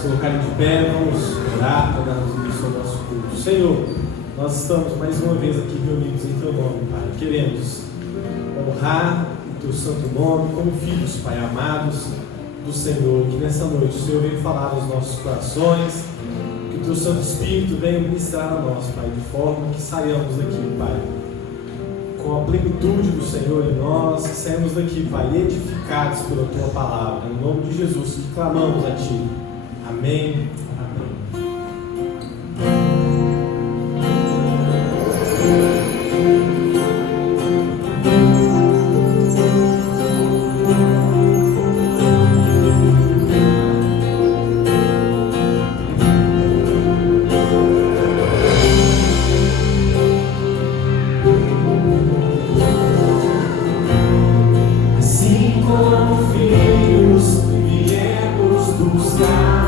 colocarem de pé, vamos orar para darmos início ao nosso culto. Senhor, nós estamos mais uma vez aqui reunidos em Teu nome, Pai. Queremos honrar o Teu santo nome como filhos, Pai, amados do Senhor. Que nessa noite o Senhor venha falar aos nossos corações, que o Teu Santo Espírito venha ministrar a nós, Pai, de forma que saiamos daqui, Pai, com a plenitude do Senhor em nós, que saímos daqui, Pai, edificados pela Tua palavra. Em nome de Jesus, que clamamos a Ti. Amém. Amém. Assim como filhos viemos buscar.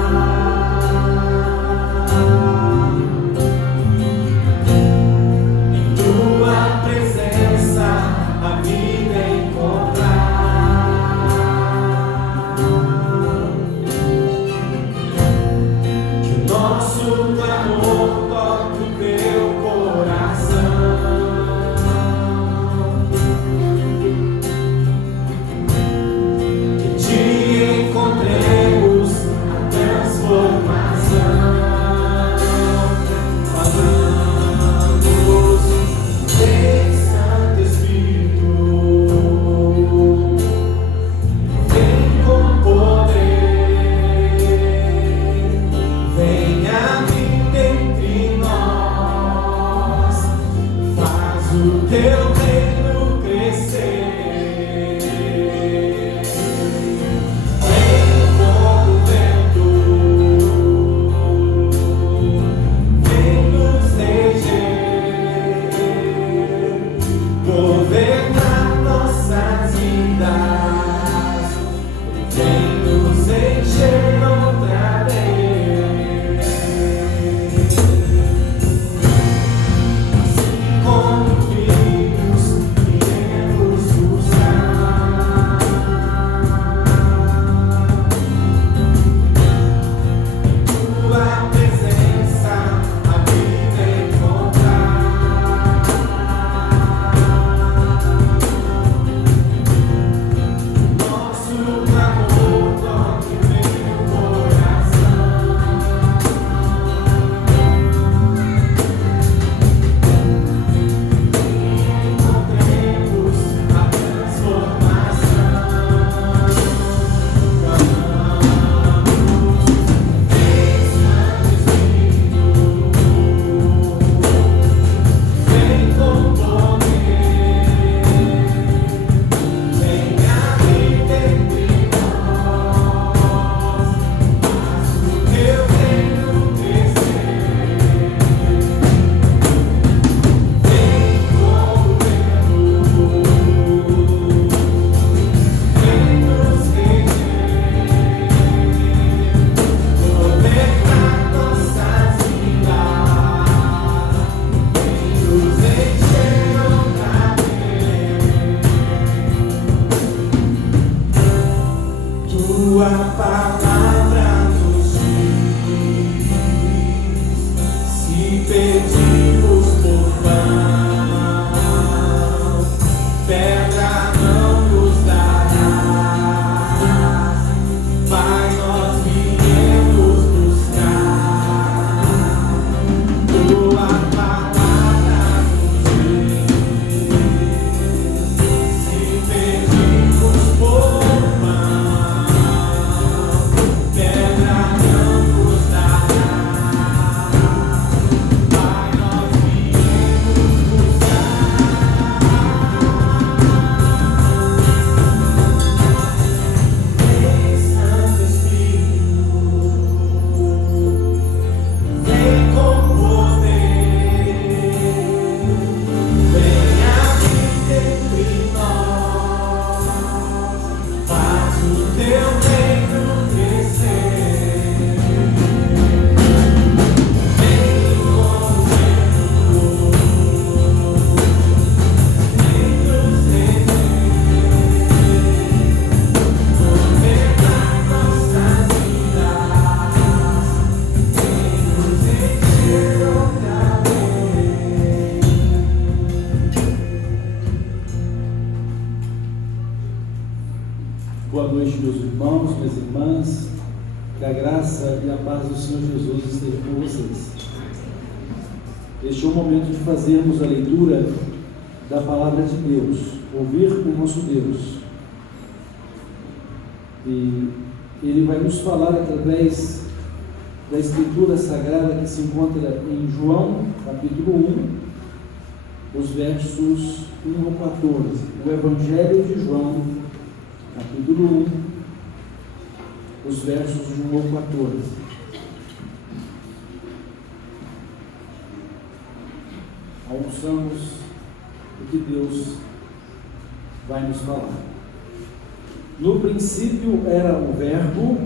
Boa noite, meus irmãos, minhas irmãs. Que a graça e a paz do Senhor Jesus estejam com vocês. Este é o momento de fazermos a leitura da palavra de Deus, ouvir o nosso Deus. E Ele vai nos falar através da Escritura Sagrada que se encontra em João, capítulo 1, os versos 1 ao 14. O Evangelho de João, capítulo 1, os versos de 1 ao 14. Ouçamos o que Deus vai nos falar. No princípio era o Verbo,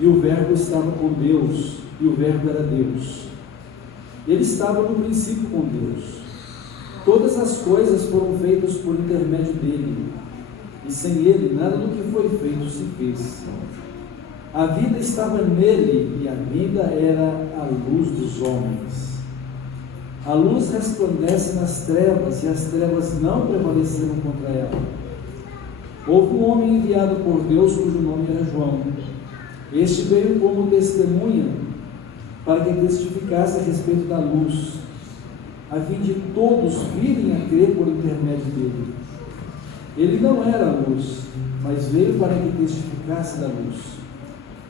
e o Verbo estava com Deus, e o Verbo era Deus. Ele estava no princípio com Deus. Todas as coisas foram feitas por intermédio dele, e sem ele nada do que foi feito se fez. A vida estava nele, e a vida era a luz dos homens. A luz resplandece nas trevas, e as trevas não prevaleceram contra ela. Houve um homem enviado por Deus, cujo nome era João. Este veio como testemunha, para que testificasse a respeito da luz, a fim de todos virem a crer por intermédio dele. Ele não era a luz, mas veio para que testificasse da luz,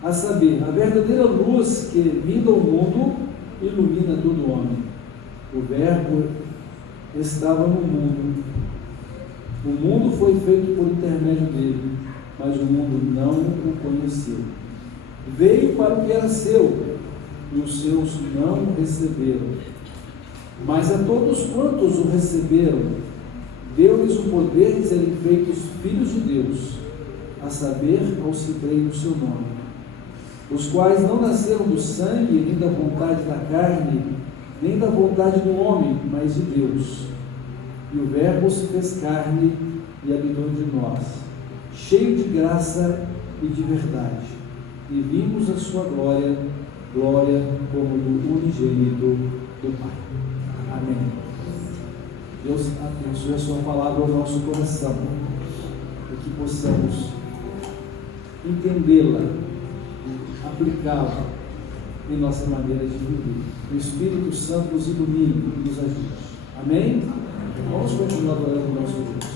a saber, a verdadeira luz que, vindo ao mundo, ilumina todo homem. O Verbo estava no mundo. O mundo foi feito por intermédio dele, mas o mundo não o conheceu. Veio para o que era seu, e os seus não o receberam. Mas a todos quantos o receberam, deu-lhes o poder de serem feitos filhos de Deus, a saber, aos que creem no seu nome, os quais não nasceram do sangue, nem da vontade da carne, nem da vontade do homem, mas de Deus. E o Verbo se fez carne e habitou entre nós, cheio de graça e de verdade, e vimos a sua glória, glória como do unigênito do Pai. Amém. Deus abençoe a sua palavra ao nosso coração, para que possamos entendê-la, aplicá-la em nossa maneira de viver. O Espírito Santo nos ilumine e nos ajude. Amém? Vamos continuar adorando o nosso Deus.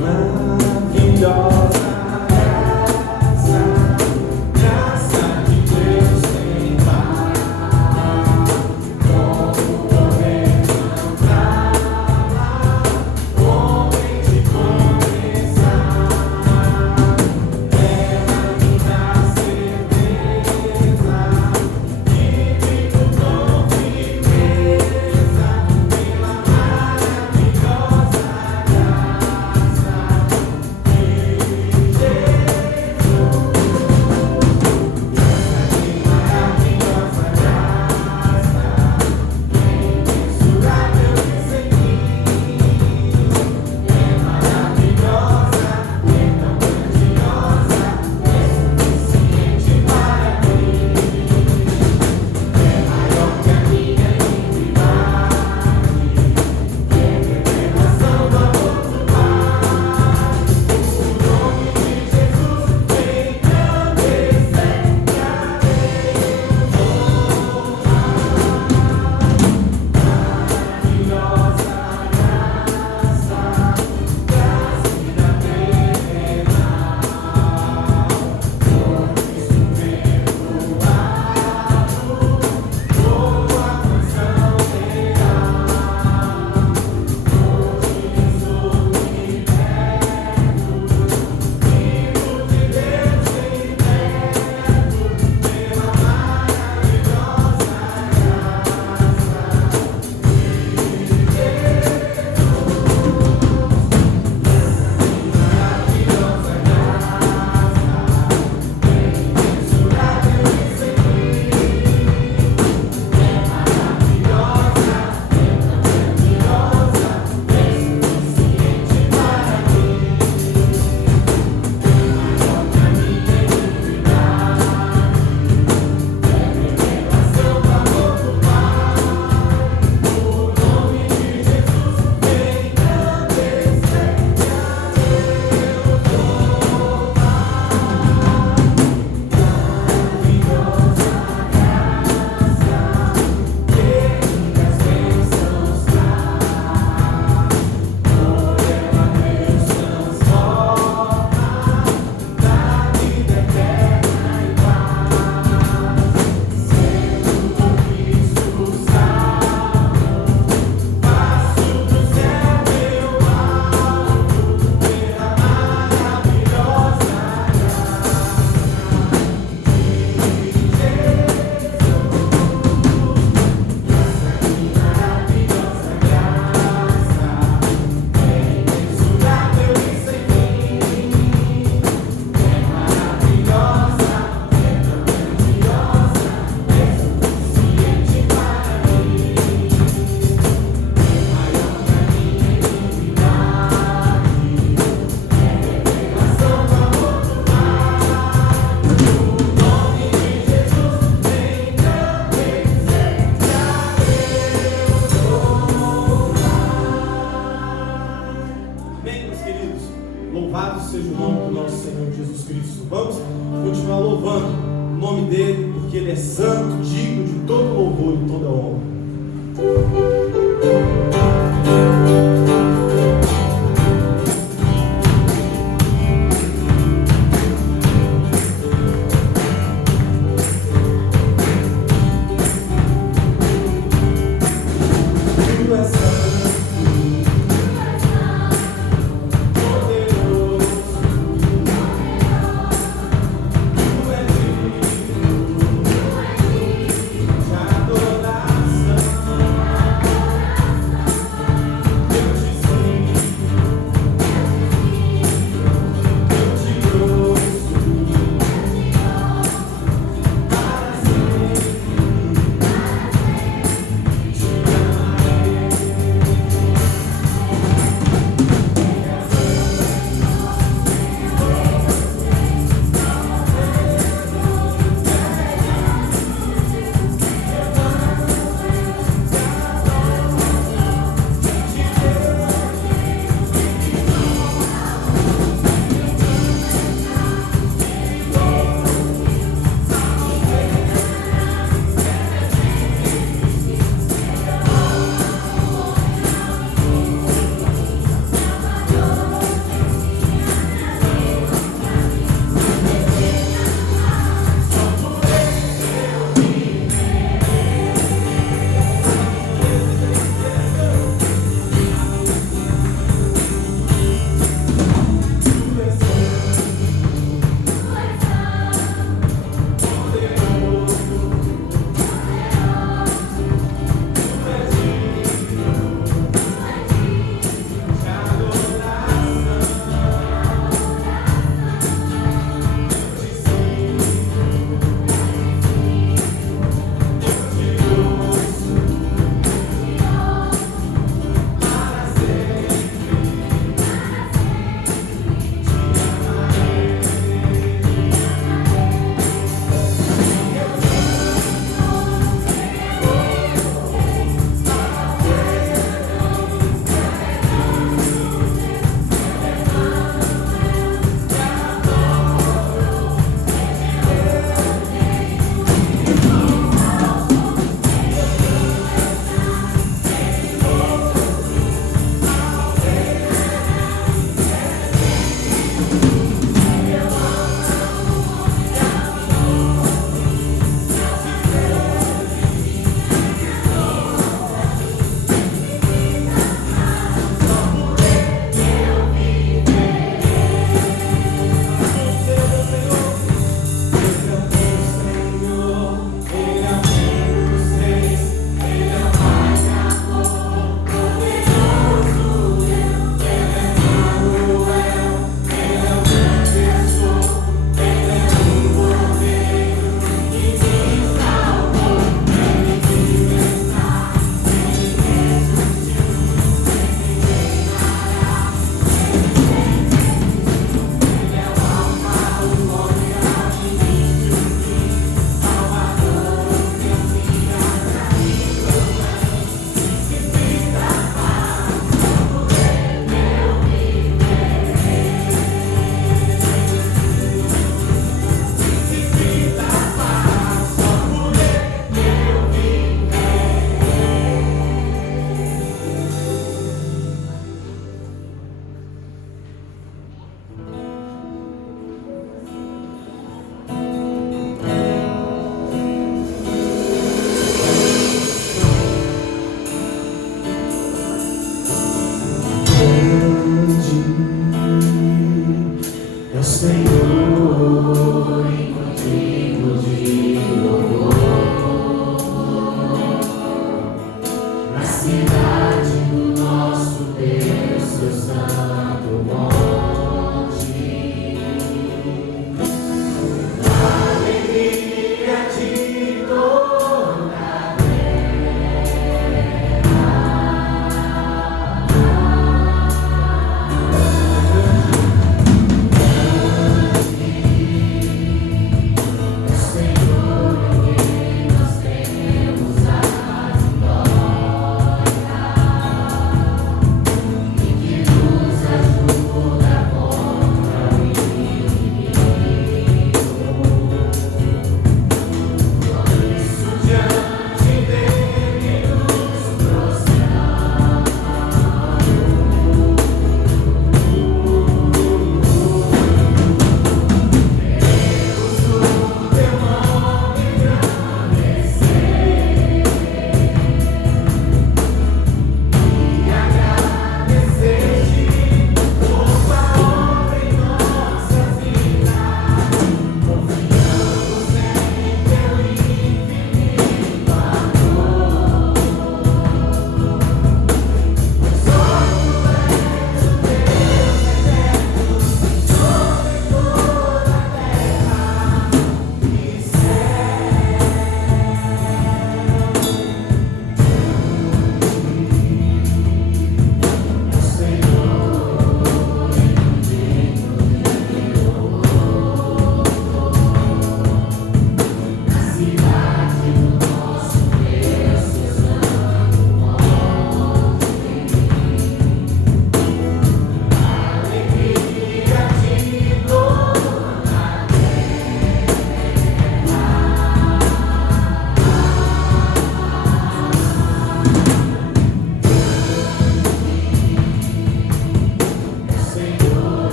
Maravilhosa graça de Deus tem Pai, como poder cantar, homem de começar, ela me dá certeza, e vivo com firmeza, pela maravilhosa graça. Louvado seja o nome do nosso Senhor Jesus Cristo. Vamos continuar louvando o nome dele, porque ele é santo, digno de todo louvor e toda honra.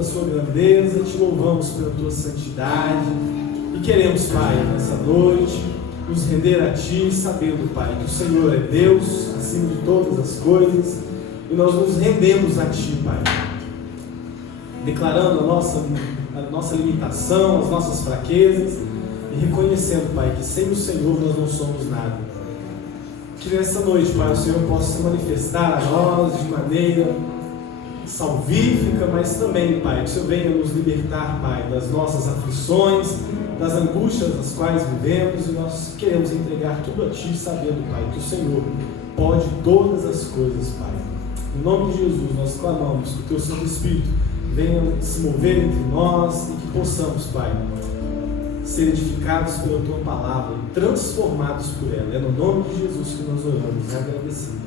pela sua grandeza, te louvamos pela tua santidade e queremos, Pai, nessa noite nos render a Ti, sabendo, Pai, que o Senhor é Deus acima de todas as coisas e nós nos rendemos a Ti, Pai, declarando a nossa limitação, as nossas fraquezas e reconhecendo, Pai, que sem o Senhor nós não somos nada. Que nessa noite, Pai, o Senhor possa se manifestar a nós de maneira salvífica, mas também, Pai, que o Senhor venha nos libertar, Pai, das nossas aflições, das angústias das quais vivemos, e nós queremos entregar tudo a Ti, sabendo, Pai, que o Senhor pode todas as coisas, Pai. Em nome de Jesus, nós clamamos que o Teu Santo Espírito venha se mover entre nós e que possamos, Pai, ser edificados pela Tua Palavra e transformados por ela. É no nome de Jesus que nós oramos e agradecemos.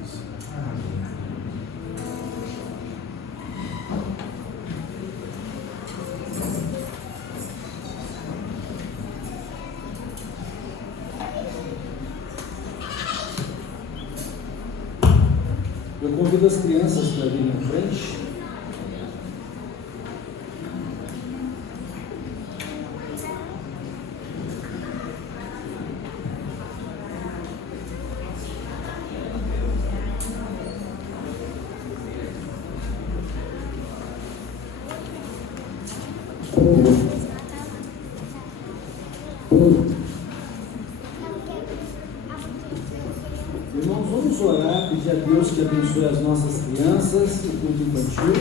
Eu convido as crianças para virem à frente. Irmãos, vamos orar, pedir a Deus que abençoe as nossas crianças, o culto infantil,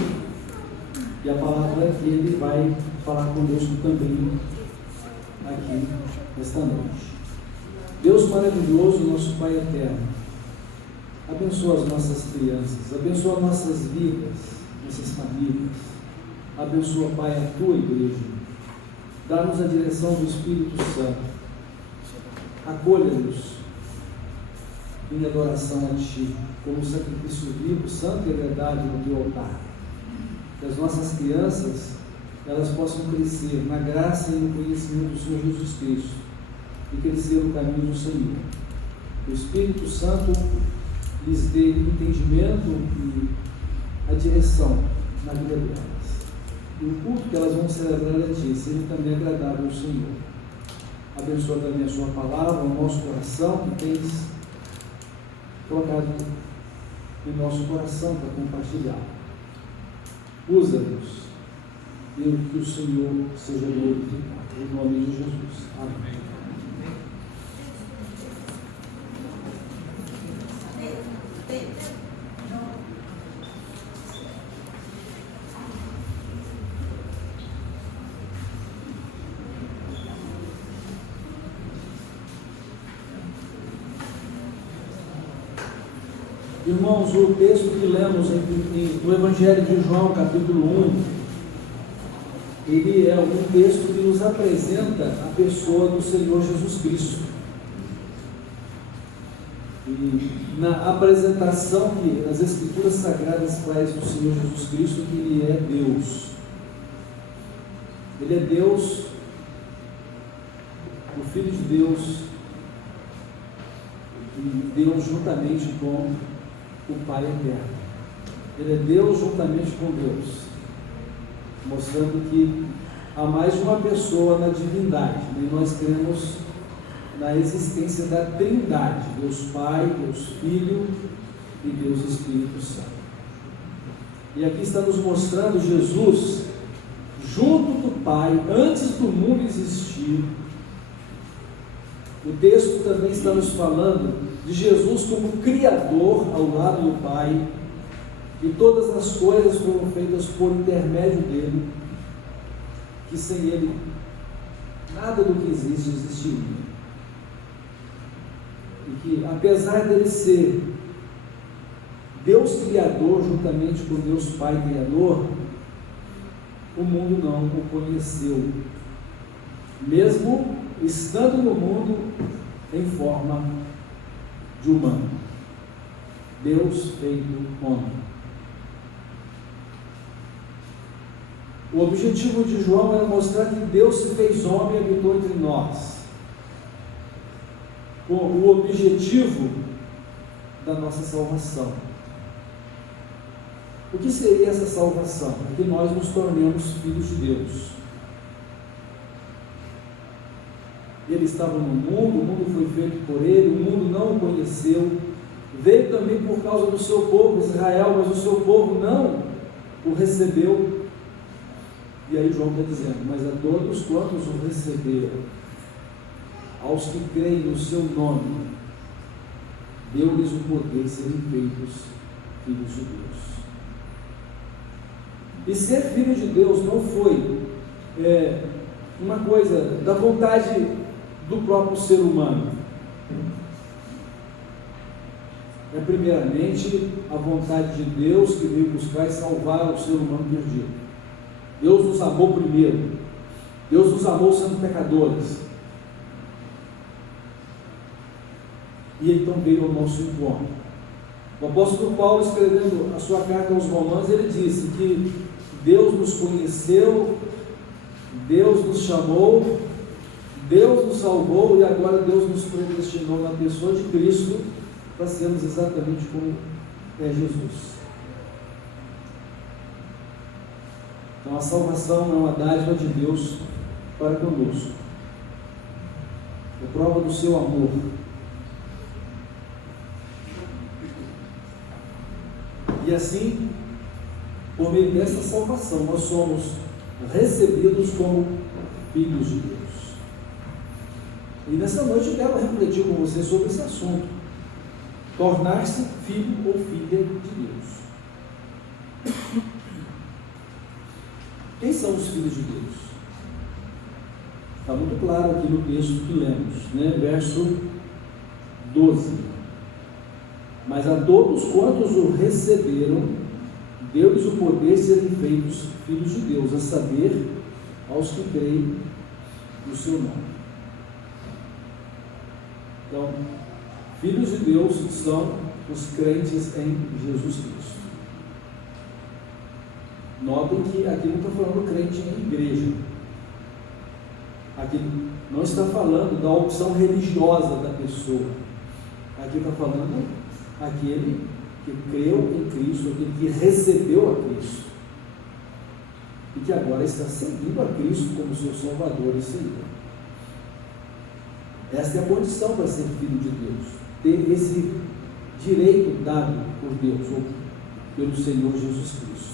e a palavra que Ele vai falar conosco também aqui nesta noite. Deus maravilhoso, nosso Pai eterno, abençoa as nossas crianças, abençoa nossas vidas, nossas famílias, abençoa, Pai, a Tua igreja, dá-nos a direção do Espírito Santo, acolha-nos em adoração a Ti, como sacrifício vivo, santo e agradável no Teu altar. Que as nossas crianças, elas possam crescer na graça e no conhecimento do Senhor Jesus Cristo e crescer no caminho do Senhor. Que o Espírito Santo lhes dê entendimento e a direção na vida delas. E o culto que elas vão celebrar a Ti seja também agradável ao Senhor. Abençoa também a Sua palavra, o nosso coração, que tens colocado em nosso coração para compartilhar. Usa-nos e que o Senhor seja glorificado. Em nome de Jesus. Amém. Irmãos, o texto que lemos no Evangelho de João, capítulo 1, ele é um texto que nos apresenta a pessoa do Senhor Jesus Cristo. E na apresentação que as Escrituras Sagradas faz do Senhor Jesus Cristo, que Ele é Deus. Ele é Deus, o Filho de Deus, e Deus juntamente com o Pai eterno. Ele é Deus juntamente com Deus, mostrando que há mais de uma pessoa na divindade, e nós cremos na existência da Trindade, Deus Pai, Deus Filho e Deus Espírito Santo. E aqui está nos mostrando Jesus junto do Pai, antes do mundo existir. O texto também está nos falando de Jesus como Criador ao lado do Pai, e todas as coisas foram feitas por intermédio dele, que sem ele nada do que existe existiria. E que apesar dele ser Deus Criador juntamente com Deus Pai Criador, o mundo não o conheceu, mesmo estando no mundo em forma de humano. Deus feito homem. O objetivo de João era mostrar que Deus se fez homem e habitou entre nós, com o objetivo da nossa salvação. O que seria essa salvação? É que nós nos tornemos filhos de Deus. Ele estava no mundo, o mundo foi feito por ele, o mundo não o conheceu, veio também por causa do seu povo, Israel, mas o seu povo não o recebeu. E aí João está dizendo: mas a todos quantos o receberam, aos que creem no seu nome, deu-lhes o poder de serem feitos filhos de Deus. E ser filho de Deus não foi uma coisa da vontade do próprio ser humano. É primeiramente a vontade de Deus que veio buscar e salvar o ser humano perdido. Deus nos amou primeiro. Deus nos amou sendo pecadores. E então veio ao nosso encontro. O apóstolo Paulo, escrevendo a sua carta aos Romanos, ele disse que Deus nos conheceu, Deus nos chamou, Deus nos salvou e agora Deus nos predestinou na pessoa de Cristo para sermos exatamente como é Jesus. Então a salvação é uma dádiva de Deus para conosco. É prova do seu amor. E assim, por meio dessa salvação, nós somos recebidos como filhos de Deus. E nessa noite eu quero refletir com você sobre esse assunto: tornar-se filho ou filha de Deus. Quem são os filhos de Deus? Está muito claro aqui no texto que lemos, né? Verso 12. Mas a todos quantos o receberam, deu-lhes o poder de serem feitos filhos de Deus, a saber, aos que creem no seu nome. Então, filhos de Deus são os crentes em Jesus Cristo. Notem que aqui não está falando crente em igreja. Aqui não está falando da opção religiosa da pessoa. Aqui está falando aquele que creu em Cristo, aquele que recebeu a Cristo e que agora está seguindo a Cristo como seu Salvador e Senhor. Esta é a condição para ser filho de Deus, ter esse direito dado por Deus ou pelo Senhor Jesus Cristo.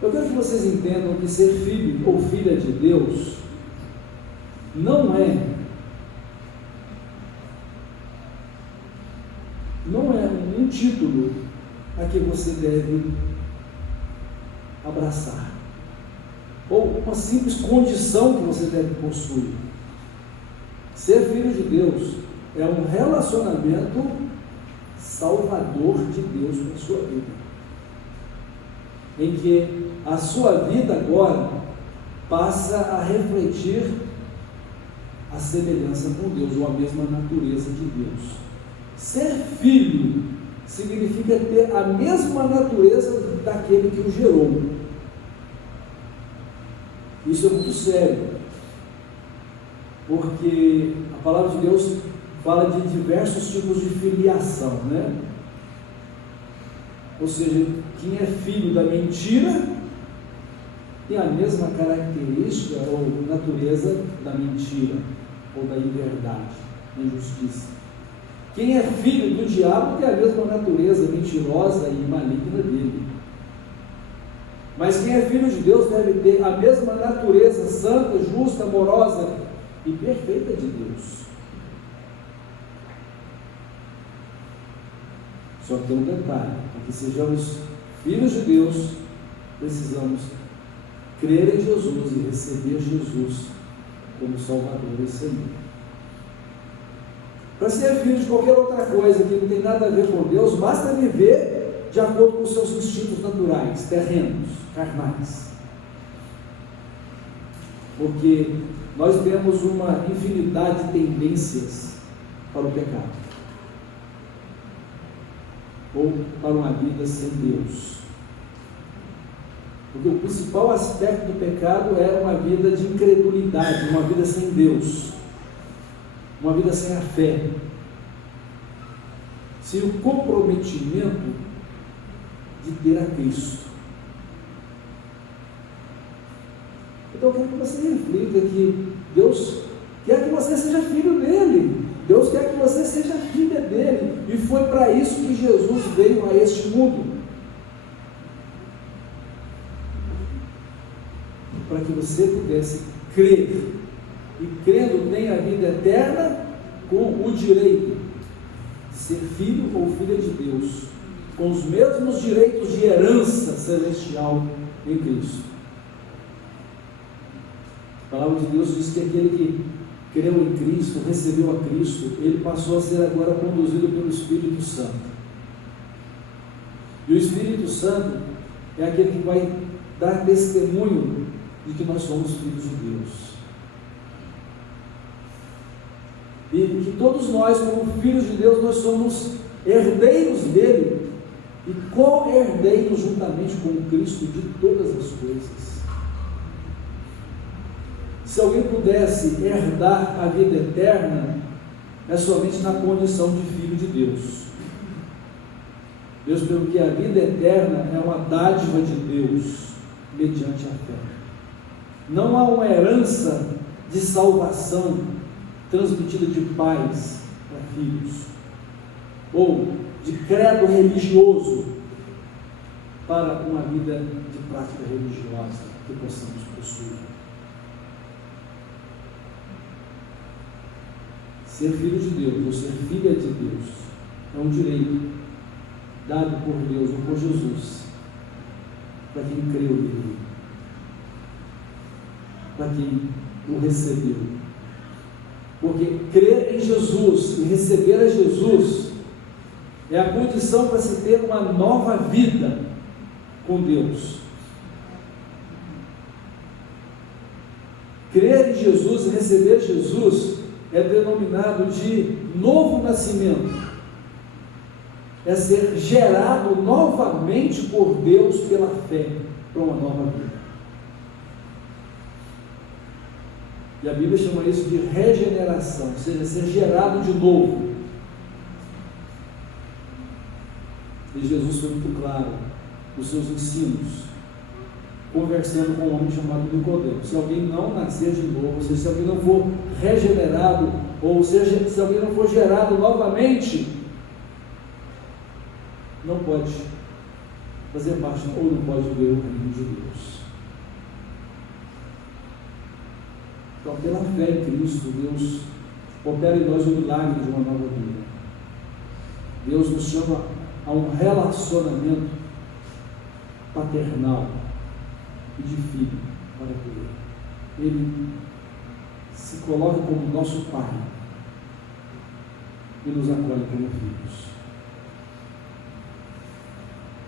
Eu quero que vocês entendam que ser filho ou filha de Deus não é um título a que você deve abraçar, ou uma simples condição que você deve possuir. Ser filho de Deus é um relacionamento salvador de Deus para a sua vida, em que a sua vida agora passa a refletir a semelhança com Deus, ou a mesma natureza de Deus. Ser filho significa ter a mesma natureza daquele que o gerou. Isso é muito sério, porque a palavra de Deus fala de diversos tipos de filiação, né? Ou seja, quem é filho da mentira tem a mesma característica ou natureza da mentira, ou da inverdade, da injustiça. Quem é filho do diabo tem a mesma natureza mentirosa e maligna dele. Mas quem é filho de Deus deve ter a mesma natureza santa, justa, amorosa e perfeita de Deus. Só que tem um detalhe: para que sejamos filhos de Deus, precisamos crer em Jesus e receber Jesus como Salvador e Senhor. Para ser filho de qualquer outra coisa que não tem nada a ver com Deus, basta viver de acordo com os seus instintos naturais, terrenos, carnais. Porque nós temos uma infinidade de tendências para o pecado, ou para uma vida sem Deus. Porque o principal aspecto do pecado é uma vida de incredulidade, uma vida sem Deus, uma vida sem a fé. sem o comprometimento de ter a Cristo. Então eu quero que você reflita que Deus quer que você seja filho dele. Deus quer que você seja filha dele. E foi para isso que Jesus veio a este mundo. Para que você pudesse crer. E crendo tem a vida eterna com o direito de ser filho ou filha de Deus. Com os mesmos direitos de herança celestial em Cristo. A palavra de Deus diz que aquele que creu em Cristo, recebeu a Cristo, ele passou a ser agora conduzido pelo Espírito Santo. E o Espírito Santo é aquele que vai dar testemunho de que nós somos filhos de Deus. E que todos nós, como filhos de Deus, nós somos herdeiros dele e co-herdeiros juntamente com Cristo de todas as coisas. Se alguém pudesse herdar a vida eterna, é somente na condição de filho de Deus. Deus, pelo que a vida eterna é uma dádiva de Deus, mediante a fé. Não há uma herança de salvação transmitida de pais para filhos, ou de credo religioso para uma vida de prática religiosa que possamos possuir. Ser filho de Deus, ou ser filha de Deus, é um direito dado por Deus ou por Jesus, para quem creu nele, para quem o recebeu. Porque crer em Jesus e receber a Jesus é a condição para se ter uma nova vida com Deus. Crer em Jesus e receber Jesus é denominado de novo nascimento. É ser gerado novamente por Deus pela fé para uma nova vida. E a Bíblia chama isso de regeneração, ou seja, ser gerado de novo. E Jesus foi muito claro nos seus ensinos, conversando com um homem chamado Nicodemo. Se alguém não nascer de novo, ou seja, se alguém não for regenerado, ou seja, se alguém não for gerado novamente, não pode fazer parte, ou não pode ver o reino de Deus. Então, pela fé em Cristo, Deus opera em nós o milagre de uma nova vida. Deus nos chama a um relacionamento paternal e de filho para com Ele. Ele se coloca como nosso Pai e nos acolhe como filhos.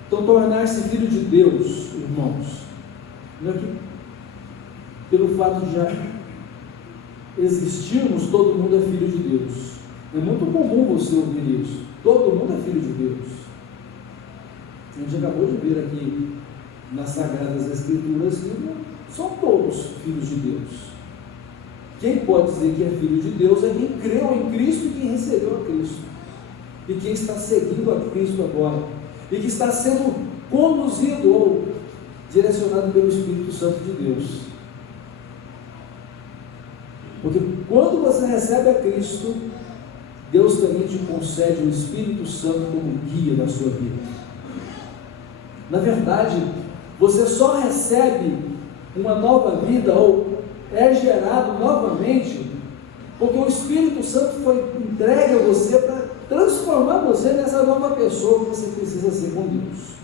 Então, tornar-se filho de Deus, irmãos, não é que pelo fato de já existirmos, todo mundo é filho de Deus. É muito comum você ouvir isso. Todo mundo é filho de Deus. A gente acabou de ver aqui nas Sagradas Escrituras que não são todos filhos de Deus. Quem pode dizer que é filho de Deus é quem creu em Cristo e quem recebeu a Cristo. E quem está seguindo a Cristo agora. E que está sendo conduzido ou direcionado pelo Espírito Santo de Deus. Porque quando você recebe a Cristo, Deus também te concede o Espírito Santo como guia da sua vida. Na verdade, você só recebe uma nova vida ou é gerado novamente porque o Espírito Santo foi entregue a você para transformar você nessa nova pessoa que você precisa ser com Deus.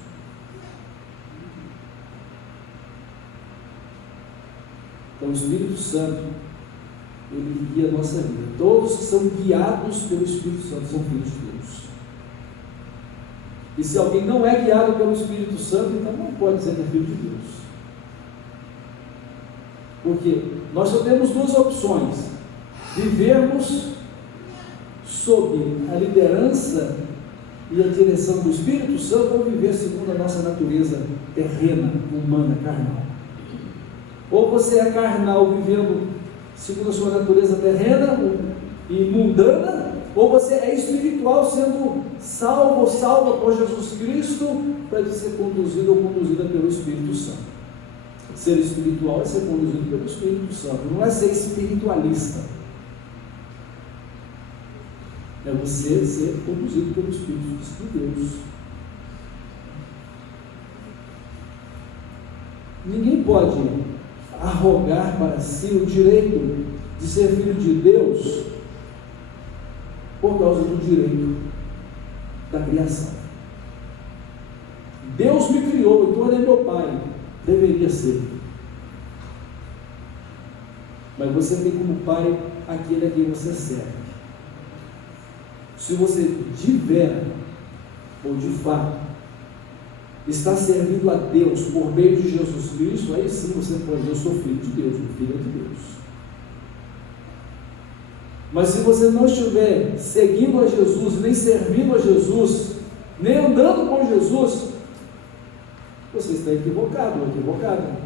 Então o Espírito Santo, ele guia a nossa vida. Todos que são guiados pelo Espírito Santo são filhos de Deus. E se alguém não é guiado pelo Espírito Santo, então não pode dizer que é filho de Deus. Porque nós só temos duas opções: vivermos sob a liderança e a direção do Espírito Santo, ou viver segundo a nossa natureza terrena, humana, carnal. Ou você é carnal vivendo segundo a sua natureza terrena e mundana, ou você é espiritual sendo salvo ou salva por Jesus Cristo para ser conduzido ou conduzida pelo Espírito Santo. Ser espiritual é ser conduzido pelo Espírito Santo, não é ser espiritualista. É você ser conduzido pelo Espírito de Deus. Ninguém pode arrogar para si o direito de ser filho de Deus por causa do direito da criação. Deus me criou, então ele é meu pai. Deveria ser. Mas você tem como pai aquele a quem você serve. Se você de vera ou de fato está servindo a Deus por meio de Jesus Cristo, aí sim você pode dizer: eu sou filho de Deus, meu filho é de Deus. Mas se você não estiver seguindo a Jesus, nem servindo a Jesus, nem andando com Jesus, você está equivocado ou equivocada.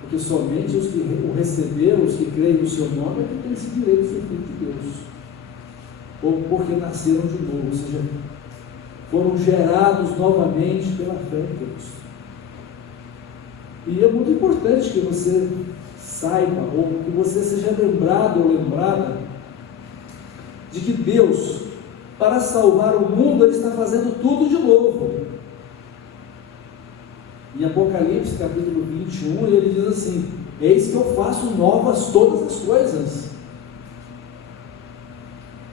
Porque somente os que o receberam, os que creem no seu nome, é que têm esse direito de ser filho de Deus. Ou porque nasceram de novo, ou seja, foram gerados novamente pela fé em Cristo. E é muito importante que você saiba, ou que você seja lembrado ou lembrada, de que Deus, para salvar o mundo, Ele está fazendo tudo de novo. Em Apocalipse capítulo 21, ele diz assim: eis que eu faço novas todas as coisas.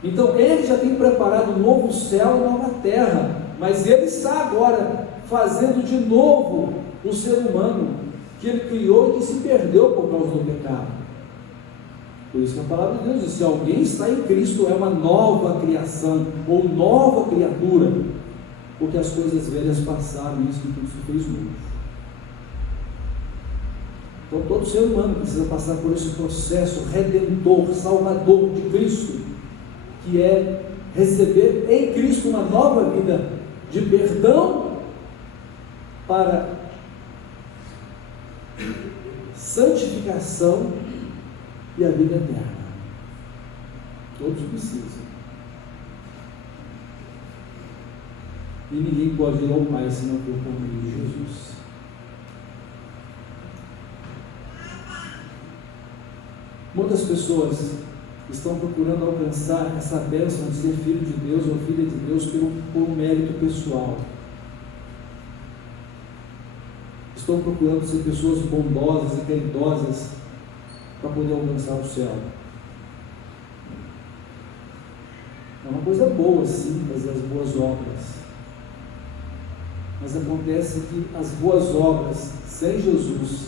Então ele já tem preparado um novo céu e nova terra, mas ele está agora fazendo de novo o ser humano que ele criou e que se perdeu por causa do pecado. Por isso que a palavra de Deus diz: se alguém está em Cristo, é uma nova criação ou nova criatura, porque as coisas velhas passaram e isso tudo se fez novo. Então todo ser humano precisa passar por esse processo redentor, salvador de Cristo, que é receber em Cristo uma nova vida de perdão para santificação e a vida eterna. Todos precisam. E ninguém pode ir ao Pai se não for por meio de Jesus. Muitas pessoas estão procurando alcançar essa bênção de ser filho de Deus ou filha de Deus por um mérito pessoal. Estão procurando ser pessoas bondosas e caridosas para poder alcançar o céu. É uma coisa boa, sim, fazer as boas obras. Mas acontece que as boas obras sem Jesus,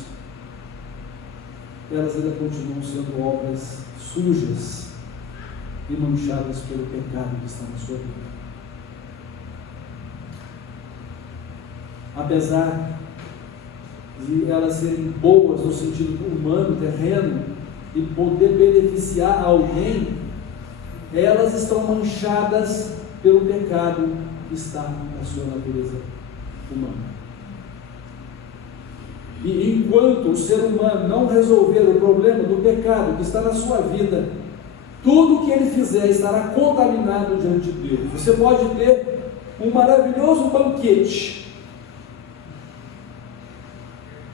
elas ainda continuam sendo obras sujas e manchadas pelo pecado que está na sua vida. Apesar de elas serem boas no sentido humano, terreno, e poder beneficiar alguém, elas estão manchadas pelo pecado que está na sua natureza humana. E enquanto o ser humano não resolver o problema do pecado que está na sua vida, tudo o que ele fizer estará contaminado diante de Deus. Você pode ter um maravilhoso banquete,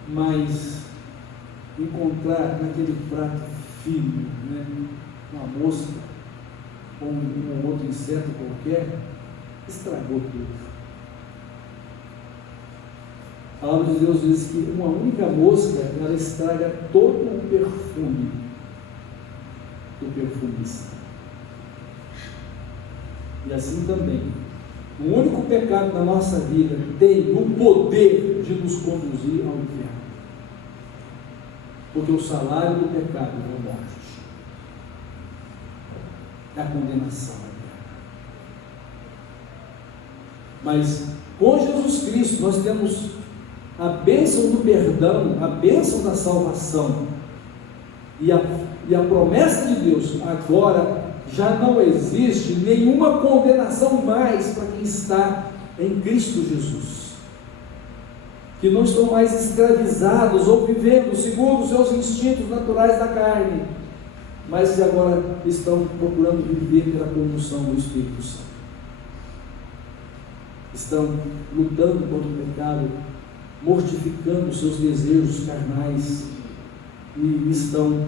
mas encontrar naquele prato fino, uma mosca ou um outro inseto qualquer, estragou tudo. A palavra de Deus diz que uma única mosca, ela estraga todo o perfume do perfumista. E assim também, o único pecado na nossa vida tem o poder de nos conduzir ao inferno. Porque o salário do pecado é a morte, é a condenação eterna. Mas com Jesus Cristo nós temos a bênção do perdão, a bênção da salvação e a promessa de Deus. Agora já não existe nenhuma condenação mais para quem está em Cristo Jesus, que não estão mais escravizados ou vivendo segundo os seus instintos naturais da carne, mas que agora estão procurando viver pela condução do Espírito Santo. Estão lutando contra o pecado, mortificando os seus desejos carnais e estão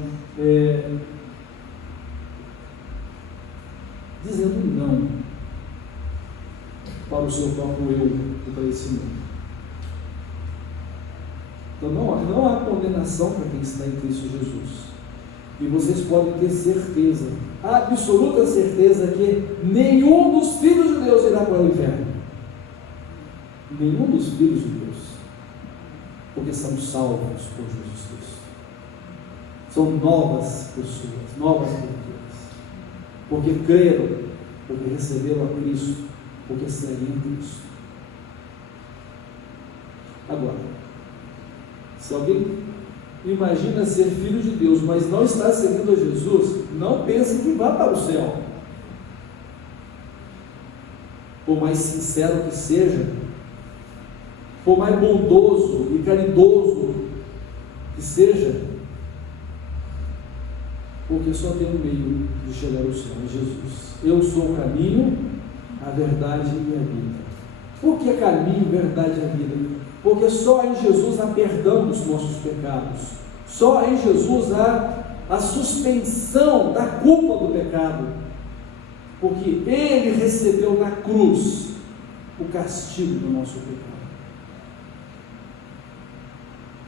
dizendo não para o seu próprio eu e para esse mundo. Então não há condenação para quem está em Cristo Jesus. E vocês podem ter certeza, absoluta certeza, que nenhum dos filhos de Deus irá para o inferno. Nenhum dos filhos de Deus, porque são salvos por Jesus Cristo. São novas pessoas, novas criaturas, porque creram, porque receberam a Cristo, porque seguem em Cristo. Agora, se alguém imagina ser filho de Deus, mas não está seguindo a Jesus, não pense que vá para o céu. Por mais sincero que seja, por mais bondoso e caridoso que seja, porque só tem um meio de chegar ao céu, é Jesus. Eu sou o caminho, a verdade e a vida. Por que caminho, verdade e a vida? Porque só em Jesus há perdão dos nossos pecados. Só em Jesus há a suspensão da culpa do pecado. Porque Ele recebeu na cruz o castigo do nosso pecado.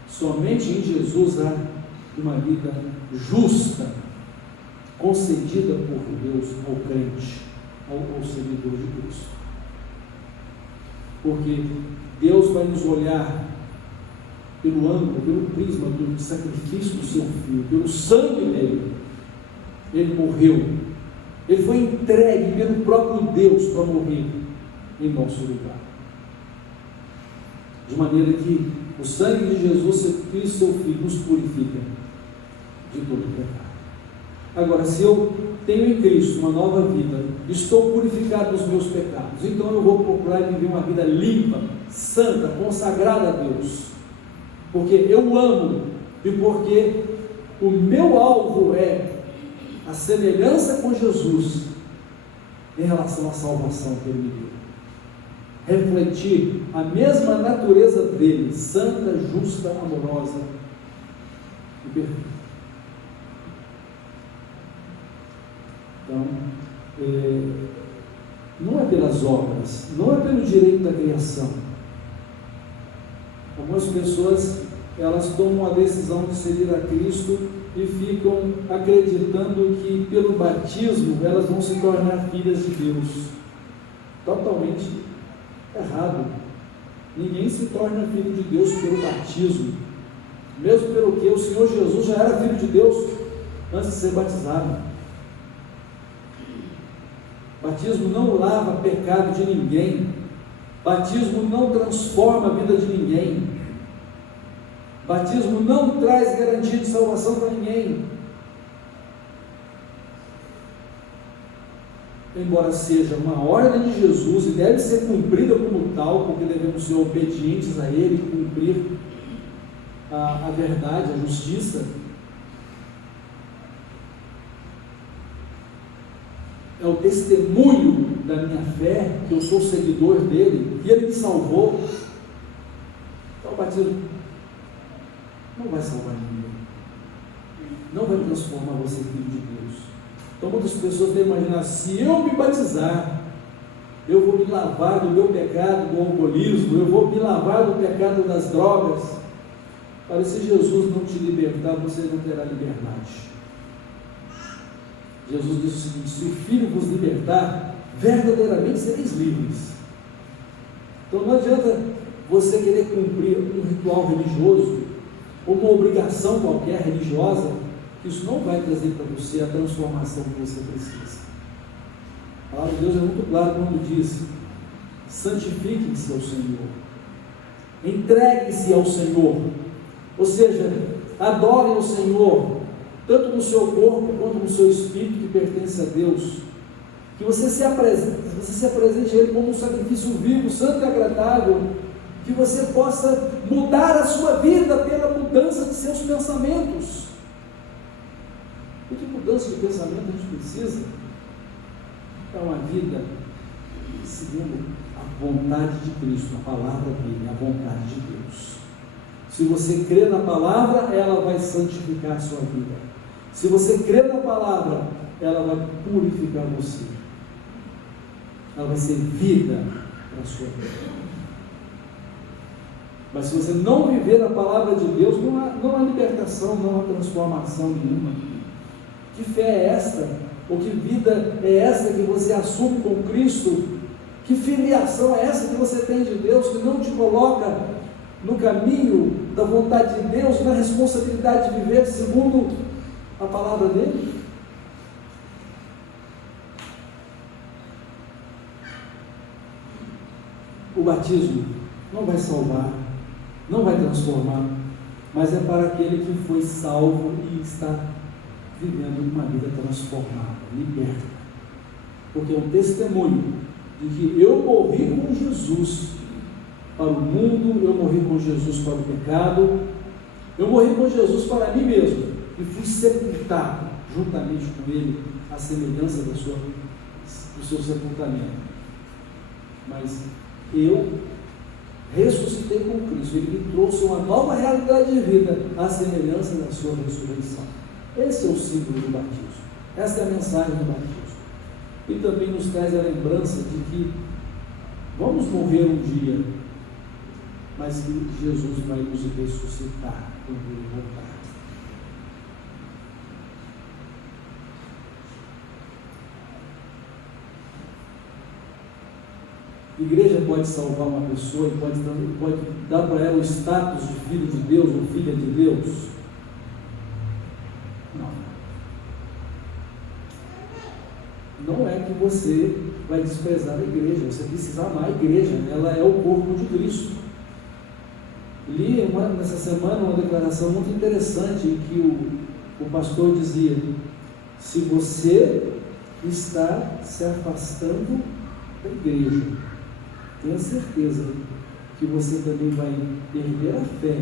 Somente em Jesus há uma vida justa, concedida por Deus ao crente, ao seguidor de Cristo. Porque Deus vai nos olhar pelo ângulo, pelo prisma do sacrifício do seu Filho, pelo sangue dele. Ele morreu, ele foi entregue pelo próprio Deus para morrer em nosso lugar, de maneira que o sangue de Jesus Cristo, seu Filho, nos purifica de todo pecado. Agora, se eu tenho em Cristo uma nova vida, estou purificado dos meus pecados, então eu vou procurar viver uma vida limpa, santa, consagrada a Deus, porque eu amo e porque o meu alvo é a semelhança com Jesus em relação à salvação que Ele me deu. Refletir a mesma natureza dele, santa, justa, amorosa e perfeita. Então, não é pelas obras, não é pelo direito da criação. Algumas pessoas, elas tomam a decisão de seguir a Cristo e ficam acreditando que pelo batismo elas vão se tornar filhas de Deus. Totalmente errado. Ninguém se torna filho de Deus pelo batismo, mesmo pelo que o Senhor Jesus já era filho de Deus antes de ser batizado. Batismo não lava pecado de ninguém, batismo não transforma a vida de ninguém, batismo não traz garantia de salvação para ninguém. Embora seja uma ordem de Jesus e deve ser cumprida como tal, porque devemos ser obedientes a Ele e cumprir a verdade, a justiça, é o testemunho da minha fé, que eu sou seguidor dele, que Ele me salvou. Então o batismo não vai salvar ninguém, não vai transformar você em filho de Deus. Então muitas pessoas têm imaginado, se eu me batizar, eu vou me lavar do meu pecado, do alcoolismo, eu vou me lavar do pecado das drogas. Para se Jesus não te libertar, você não terá liberdade. Jesus disse o seguinte: se o Filho vos libertar, verdadeiramente sereis livres. Então não adianta você querer cumprir um ritual religioso, ou uma obrigação qualquer religiosa, que isso não vai trazer para você a transformação que você precisa. A palavra de Deus é muito clara quando diz: santifiquem-se ao Senhor, entreguem-se ao Senhor, ou seja, adorem o Senhor, tanto no seu corpo quanto no seu espírito que pertence a Deus, que você se apresente a Ele como um sacrifício vivo, santo e agradável, que você possa mudar a sua vida pela mudança de seus pensamentos. E que mudança de pensamento a gente precisa? É uma vida segundo a vontade de Cristo, a palavra dele, a vontade de Deus. Se você crê na palavra, ela vai santificar a sua vida. Se você crê na palavra, ela vai purificar você. Ela vai ser vida para a sua vida. Mas se você não viver a palavra de Deus, não há libertação, não há transformação nenhuma. Que fé é esta? Ou que vida é esta que você assume com Cristo? Que filiação é essa que você tem de Deus, que não te coloca no caminho da vontade de Deus, na responsabilidade de viver segundo a palavra dele? O batismo não vai salvar, não vai transformar, mas é para aquele que foi salvo e está vivendo uma vida transformada, liberta. Porque é um testemunho de que eu morri com Jesus para o mundo, eu morri com Jesus para o pecado, eu morri com Jesus para mim mesmo e fui sepultado juntamente com Ele, à semelhança do seu sepultamento. Mas eu ressuscitei com Cristo, Ele me trouxe uma nova realidade de vida, à semelhança da sua ressurreição. Esse é o símbolo do batismo, essa é a mensagem do batismo. E também nos traz a lembrança de que vamos morrer um dia, mas que Jesus vai nos ressuscitar quando Ele voltar. A igreja pode salvar uma pessoa e pode dar para ela o status de filho de Deus ou filha de Deus? Não. Não é que você vai desprezar a igreja, você precisa amar a igreja, ela é o corpo de Cristo. Li nessa semana uma declaração muito interessante em que o pastor dizia: se você está se afastando da igreja, tenha certeza que você também vai perder a fé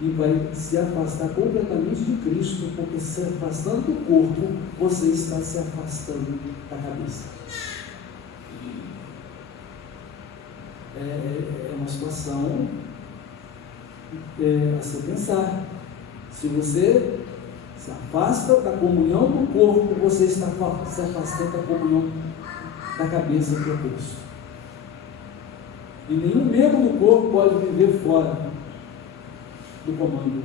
e vai se afastar completamente de Cristo, porque se afastando do corpo, você está se afastando da cabeça. É uma situação a se pensar. Se você se afasta da comunhão do corpo, você está se afastando da comunhão da cabeça, que é Cristo. E nenhum membro do corpo pode viver fora do comando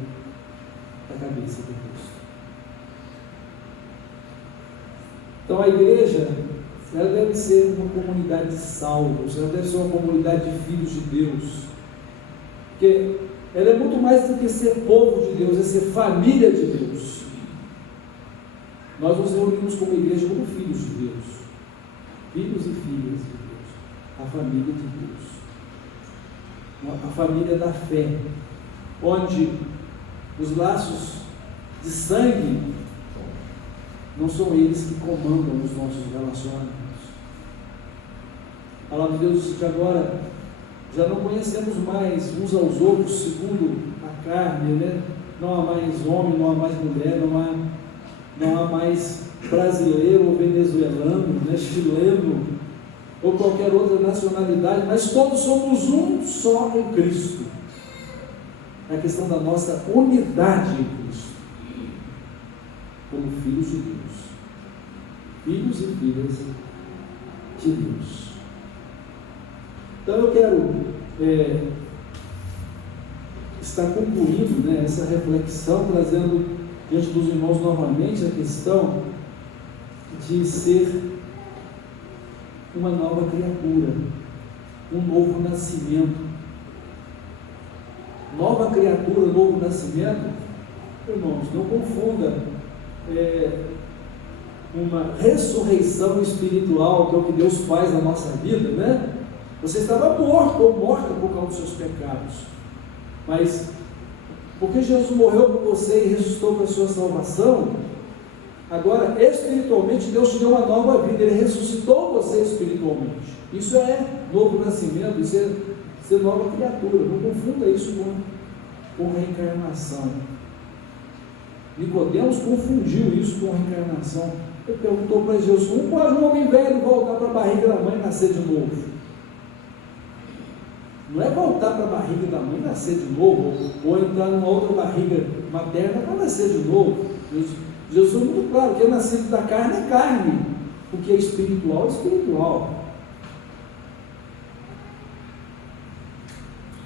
da cabeça de Cristo. Então a igreja, ela deve ser uma comunidade de salvos, ela deve ser uma comunidade de filhos de Deus, porque ela é muito mais do que ser povo de Deus, é ser família de Deus. Nós nos reunimos como igreja como filhos de Deus, filhos e filhas de Deus, a família de Deus, a família da fé, onde os laços de sangue não são eles que comandam os nossos relacionamentos. A palavra de Deus diz que agora já não conhecemos mais uns aos outros segundo a carne, né? Não há mais homem, não há mais mulher, não há mais brasileiro ou venezuelano, né? Chileno ou qualquer outra nacionalidade, mas todos somos um só em Cristo. É a questão da nossa unidade em Cristo, como filhos de Deus, filhos e filhas de Deus. Então eu quero estar concluindo, né, essa reflexão, trazendo diante dos irmãos novamente a questão de ser uma nova criatura, um novo nascimento. Nova criatura, novo nascimento, irmãos, não confunda uma ressurreição espiritual, que é o que Deus faz na nossa vida, né? Você estava morto ou morta por causa dos seus pecados, mas porque Jesus morreu por você e ressuscitou para a sua salvação, agora espiritualmente Deus te deu uma nova vida, Ele ressuscitou você espiritualmente. Isso é novo nascimento, isso é ser nova criatura. Não confunda isso com reencarnação. Nicodemos confundiu isso com a reencarnação. Ele perguntou para Jesus: como pode um homem velho voltar para a barriga da mãe e nascer de novo? Não é voltar para a barriga da mãe e nascer de novo, ou entrar numa outra barriga materna para nascer de novo. Jesus foi muito claro: o que é nascido da carne é carne, o que é espiritual é espiritual.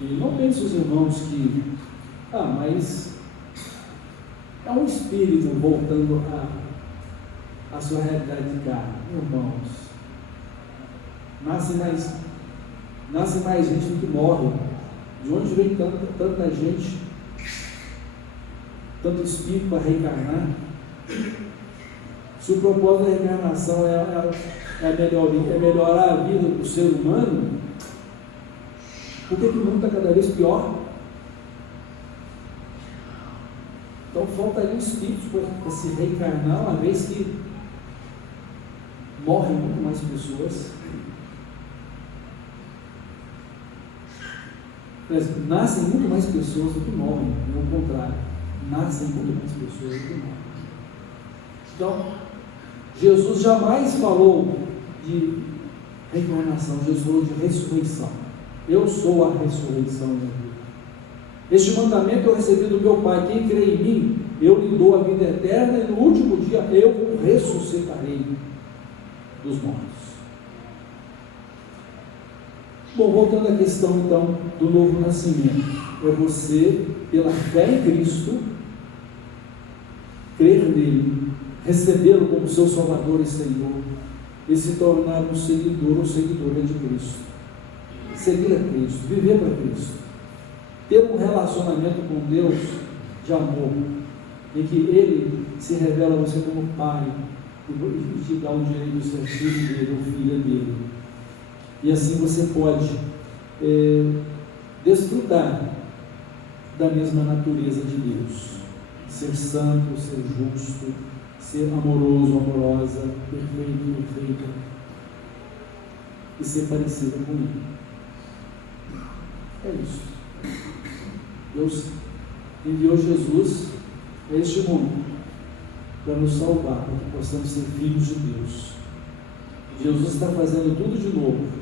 E não pense os irmãos que, mas é um espírito voltando à sua realidade de carne. Irmãos, nasce mais gente do que morre. De onde vem tanta gente, tanto espírito para reencarnar? Se o propósito da reencarnação é melhorar a vida do ser humano, por que o mundo está cada vez pior? Então faltaria espíritos para se reencarnar, uma vez que morrem muito mais pessoas. Nascem muito mais pessoas do que morrem, não o contrário. Nascem muito mais pessoas do que morrem. Então, Jesus jamais falou de reencarnação, Jesus falou de ressurreição. Eu sou a ressurreição da vida. Este mandamento eu recebi do meu Pai: quem crê em mim, eu lhe dou a vida eterna, e no último dia eu o ressuscitarei dos mortos. Bom, voltando à questão então do novo nascimento, é você, pela fé em Cristo, crer nele, recebê-lo como seu Salvador e Senhor, e se tornar um seguidor ou seguidora de Cristo. Seguir a Cristo, viver para Cristo, ter um relacionamento com Deus de amor, em que Ele se revela a você como Pai e te dá o direito de ser filho dele ou filha dele. E assim você pode desfrutar da mesma natureza de Deus, ser santo, ser justo, ser amoroso, amorosa, perfeito, perfeita, e ser parecida com Ele. É isso. Deus enviou Jesus a este mundo para nos salvar, para que possamos ser filhos de Deus. Jesus está fazendo tudo de novo.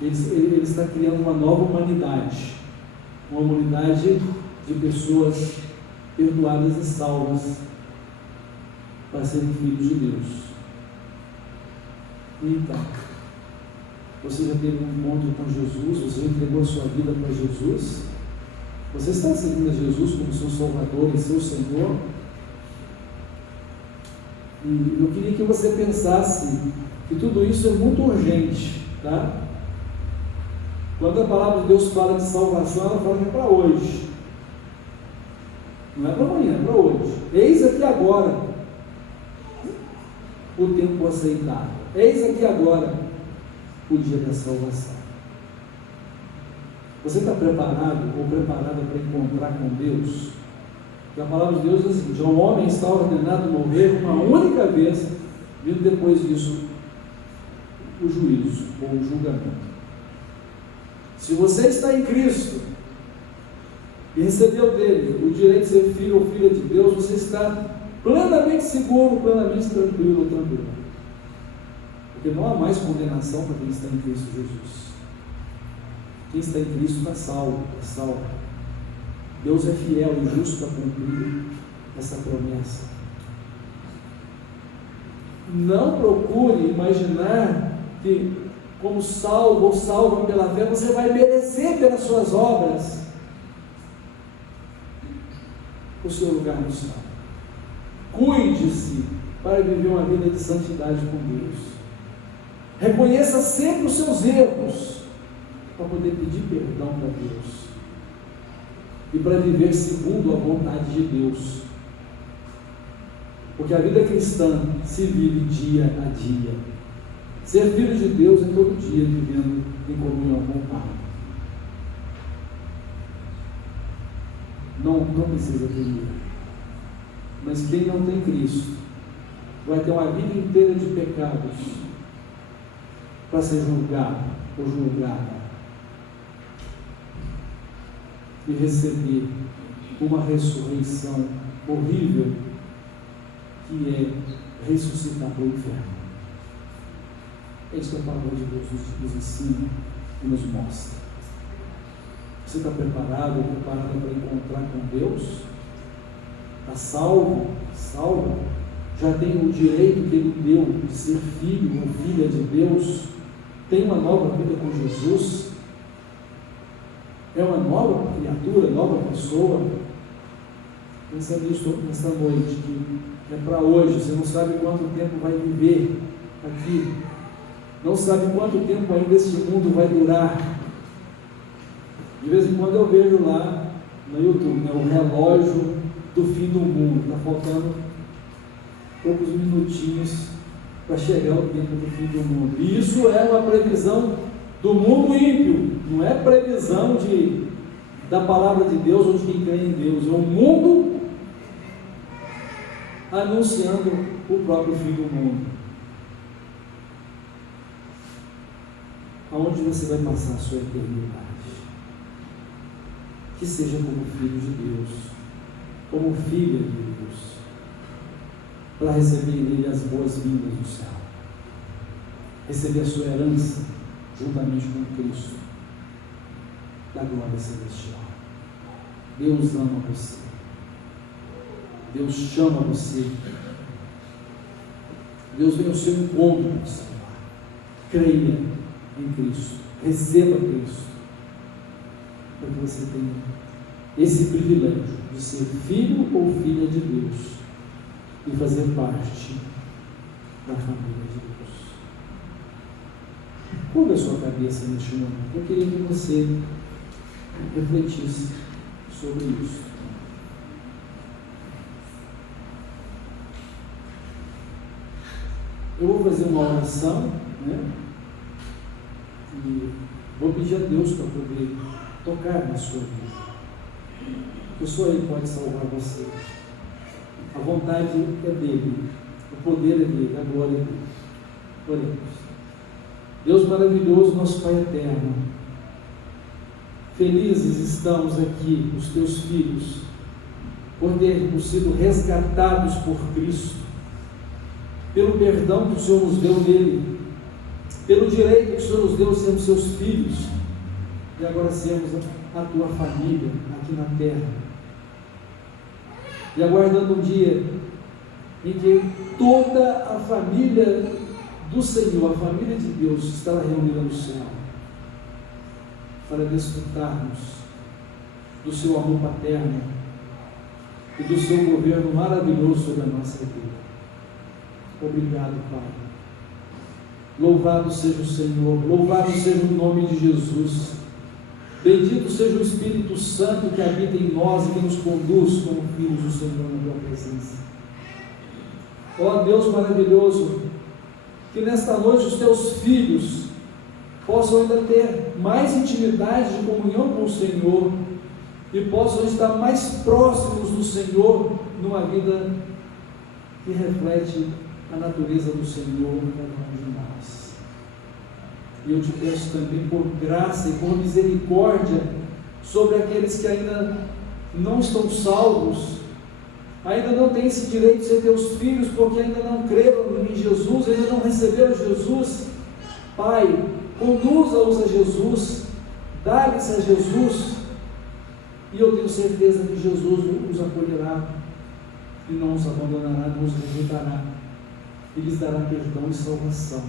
Ele está criando uma nova humanidade, uma humanidade de pessoas perdoadas e salvas para serem filhos de Deus. Então, você já teve um encontro com Jesus? Você já entregou a sua vida para Jesus? Você está seguindo a Jesus como seu Salvador e seu Senhor? E eu queria que você pensasse que tudo isso é muito urgente, tá? Quando a palavra de Deus fala de salvação, ela fala que é para hoje. Não é para amanhã, é para hoje. Eis aqui agora o tempo aceitável. Eis aqui agora o dia da salvação. Você está preparado ou preparada para encontrar com Deus? Porque a palavra de Deus diz assim: o homem está ordenado morrer uma única vez, vindo depois disso o juízo ou o julgamento. Se você está em Cristo e recebeu dele o direito de ser filho ou filha de Deus, você está plenamente seguro, plenamente tranquilo ou tranquila. Porque não há mais condenação para quem está em Cristo Jesus. Quem está em Cristo está salvo, é salvo. Deus é fiel e justo para cumprir essa promessa. Não procure imaginar que, como salvo ou salva pela fé, você vai merecer pelas suas obras o seu lugar no céu. Cuide-se para viver uma vida de santidade com Deus. Reconheça sempre os seus erros para poder pedir perdão para Deus e para viver segundo a vontade de Deus, porque a vida cristã se vive dia a dia. Ser filho de Deus é todo dia vivendo em comunhão com o Pai. Não precisa ter medo. Mas quem não tem Cristo vai ter uma vida inteira de pecados para ser julgado ou julgada e receber uma ressurreição horrível, que é ressuscitar para o inferno. É isso que a palavra de Deus nos ensina e nos mostra. Você está preparado ou preparada para encontrar com Deus? Está salvo? Salvo? Já tem o direito que Ele deu de ser filho ou filha de Deus? Tem uma nova vida com Jesus? É uma nova criatura, nova pessoa? Pensa nisso nessa noite, que é para hoje. Você não sabe quanto tempo vai viver aqui, não sabe quanto tempo ainda este mundo vai durar. De vez em quando eu vejo lá no YouTube, né, o relógio do fim do mundo. Está faltando poucos minutinhos para chegar o tempo do fim do mundo. E isso é uma previsão do mundo ímpio, não é previsão da palavra de Deus ou de quem crê em Deus. É o mundo anunciando o próprio fim do mundo. Aonde você vai passar a sua eternidade? Que seja como filho de Deus, como filha de Deus, para receber nele as boas-vindas do céu, receber a sua herança juntamente com Cristo da glória celestial. Deus ama você, Deus chama você, Deus vem ao seu encontro para te salvar. Creia em Cristo, receba Cristo, para que você tenha esse privilégio de ser filho ou filha de Deus e fazer parte da família de Deus. Curva a sua cabeça neste momento. Eu queria que você refletisse sobre isso. Eu vou fazer uma oração, né? E vou pedir a Deus para poder tocar na sua vida. Porque só Ele pode salvar você. A vontade é dele, o poder é dele, a glória é dele. Oremos. Deus maravilhoso, nosso Pai eterno, felizes estamos aqui, os teus filhos, por termos sido resgatados por Cristo, pelo perdão que o Senhor nos deu nele, pelo direito que o Senhor nos deu de sermos seus filhos, e agora sermos a tua família aqui na terra. E aguardando um dia em que toda a família do Senhor, a família de Deus, estará reunida no céu, para desfrutarmos do seu amor paterno e do seu governo maravilhoso sobre a nossa vida. Obrigado, Pai. Louvado seja o Senhor, louvado seja o nome de Jesus. Bendito seja o Espírito Santo que habita em nós e que nos conduz como filhos do Senhor na tua presença. Ó Deus maravilhoso, que nesta noite os teus filhos possam ainda ter mais intimidade de comunhão com o Senhor e possam estar mais próximos do Senhor numa vida que reflete a natureza do Senhor em cada um de nós. E eu te peço também por graça e por misericórdia sobre aqueles que ainda não estão salvos, ainda não têm esse direito de ser teus filhos, porque ainda não creram em Jesus, ainda não receberam Jesus. Pai, conduza-os a Jesus, dá-lhes a Jesus, e eu tenho certeza que Jesus os acolherá e não os abandonará, não os rejeitará, e lhes dará perdão e salvação,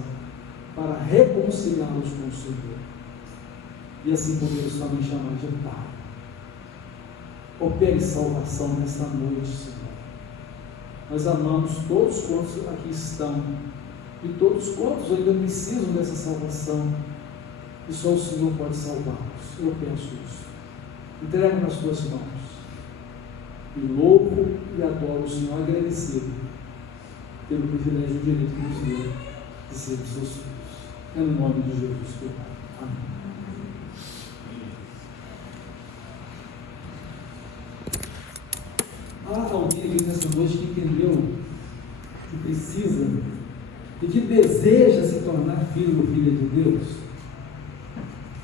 para reconciliá-los com o Senhor, e assim poder somente chamar de Pai. Opere salvação nesta noite, Senhor. Nós amamos todos quantos aqui estão, e todos quantos ainda precisam dessa salvação, e só o Senhor pode salvá-los. Eu peço isso. Entrego nas tuas mãos, e louvo e adoro o Senhor, agradecido pelo privilégio e direito que nos deu de sermos seus filhos. É no nome de Jesus que eu oro. Amém. Há alguém aqui nessa noite que entendeu que precisa e que deseja se tornar filho ou filha de Deus?